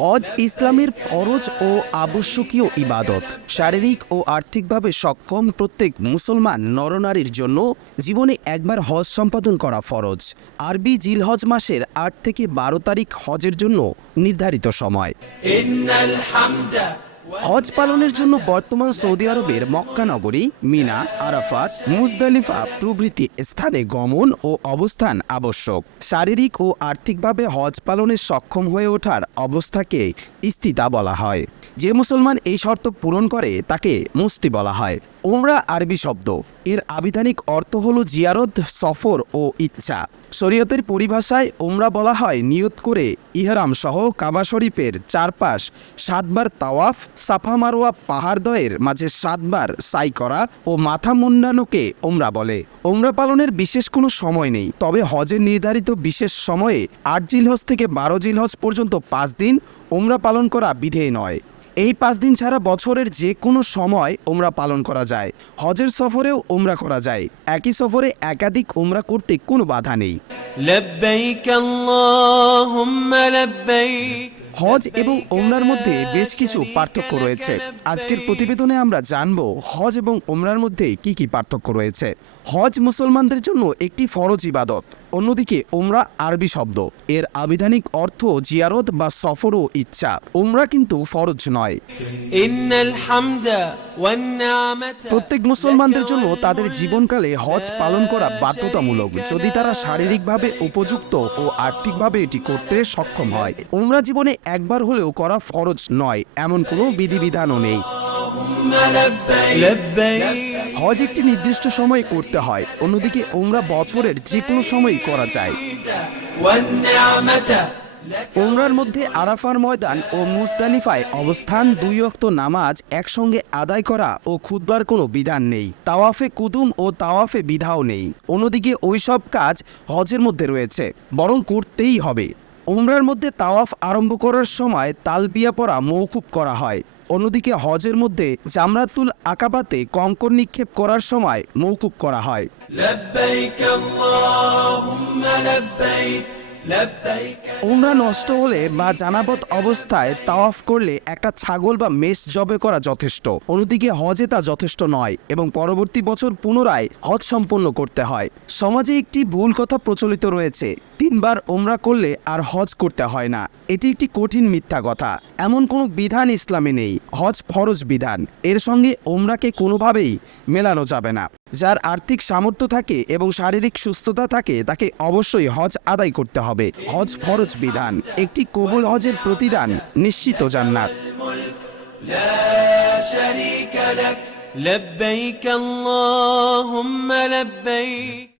হজ ইসলামের ফরজ ও আবশ্যকীয় ইবাদত। শারীরিক ও আর্থিকভাবে সক্ষম প্রত্যেক মুসলমান নরনারীর জন্য জীবনে একবার হজ সম্পাদন করা ফরজ। আরবি জিলহজ মাসের ৮ থেকে ১২ তারিখ হজের জন্য নির্ধারিত সময়। হজ পালনের জন্য বর্তমান সৌদি আরবের মক্কা নগরী, মিনা, আরাফাত, মুজদালিফা প্রভৃতি স্থানে গমন ও অবস্থান আবশ্যক। শারীরিক ও আর্থিকভাবে হজ পালনে সক্ষম হয়ে ওঠার অবস্থাকে ইস্তিতা বলা হয়। যে মুসলমান এই শর্ত পূরণ করে তাকে মুস্তি বলা হয়। উমরা আরবি শব্দ, এর আবিধানিক অর্থ হলো জিয়ারত, সফর ও ইচ্ছা। শরীয়তের পরিভাষায় উমরা বলা হয় নিয়ত করে ইহরাম সহ কাবা শরীফের চারপাশ ৭ বার তাওয়াফ, সাফা মারওয়া পাহাড়দ্বয়ের মাঝে ৭ বার সাই করা ও মাথা মুন্ডানোকে উমরা বলে। উমরা পালনের বিশেষ কোনো সময় নেই, তবে হজের নির্ধারিত বিশেষ সময়ে ৮ জিলহজ থেকে ১২ জিলহজ পর্যন্ত ৫ দিন উমরা পালন করা বিধেয় নয়। এই ৫ দিন ছাড়া বছরের যে কোনো সময় উমরা পালন করা যায়। হজের সফরেও উমরা করা যায়। একই সফরে একাধিক উমরা করতে কোনো বাধা নেই। লব্বাইক আল্লাহুম্মা লব্বাইক। হজ এবং উমরার মধ্যে বেশ কিছু পার্থক্য রয়েছে। আজকের প্রতিবেদনে আমরা জানব হজ এবং উমরার মধ্যে কি কি পার্থক্য রয়েছে। হজ মুসলমানদের জন্য একটি ফরজ ইবাদত, অন্যদিকে উমরা আরবি শব্দ, এর আবিধানিক অর্থ জিয়ারত বা সফর ও ইচ্ছা। উমরা কিন্তু ফরজ নয়। প্রত্যেক মুসলমানদের জন্য তাদের জীবনকালে হজ পালন করা বাধ্যতামূলক, যদি তারা শারীরিকভাবে উপযুক্ত ও আর্থিকভাবে এটি করতে সক্ষম হয়। উমরা জীবনে একবার হলেও করা ফরজ নয়, এমন কোনো বিধিবিধানও নেই। হজ একটি নির্দিষ্ট সময়ে করতে হয়, অন্যদিকে উমরা বছরের যে কোনো সময়ই করা যায়। উমরার মধ্যে আরাফার ময়দান ও মুজদালিফায় অবস্থান, ২ ওয়াক্ত নামাজ একসঙ্গে আদায় করা ও খুতবার কোনো বিধান নেই। তাওয়াফে কুদুম ও তাওয়াফে বিধাও নেই। অন্যদিকে ওই সব কাজ হজের মধ্যে রয়েছে, বরং করতেই হবে। উমরার মধ্যে তাওয়াফ আরম্ভ করার সময় তালবিয়া পড়া মওকুফ করা হয়। অন্যদিকে হজের মধ্যে জামরাতুল আকাবাতে কঙ্কর নিক্ষেপ করার সময় মওকুফ করা হয়। উমরা নষ্ট হলে বা জানাবত অবস্থায় তাওয়াফ করলে একটা ছাগল বা মেষ জবে করা যথেষ্ট। অন্যদিকে হজে তা যথেষ্ট নয় এবং পরবর্তী বছর পুনরায় হজ সম্পন্ন করতে হয়। সমাজে একটি ভুল কথা প্রচলিত রয়েছে, ৩ বার উমরা করলে আর হজ করতে হয় না। এটি একটি কঠিন মিথ্যা কথা। এমন কোনো বিধান ইসলামে নেই। হজ ফরজ বিধান, এর সঙ্গে উমরাকে কোনোভাবেই মেলানো যাবে না। যার আর্থিক সামর্থ্য থাকে এবং শারীরিক সুস্থতা থাকে তাকে অবশ্যই হজ আদায় করতে হবে। হজ ফরজ বিধান, একটি কবুল হজের প্রতিদান নিশ্চিত জান্নাত। লব্বাইক আল্লাহুম্মা লব্বাইক।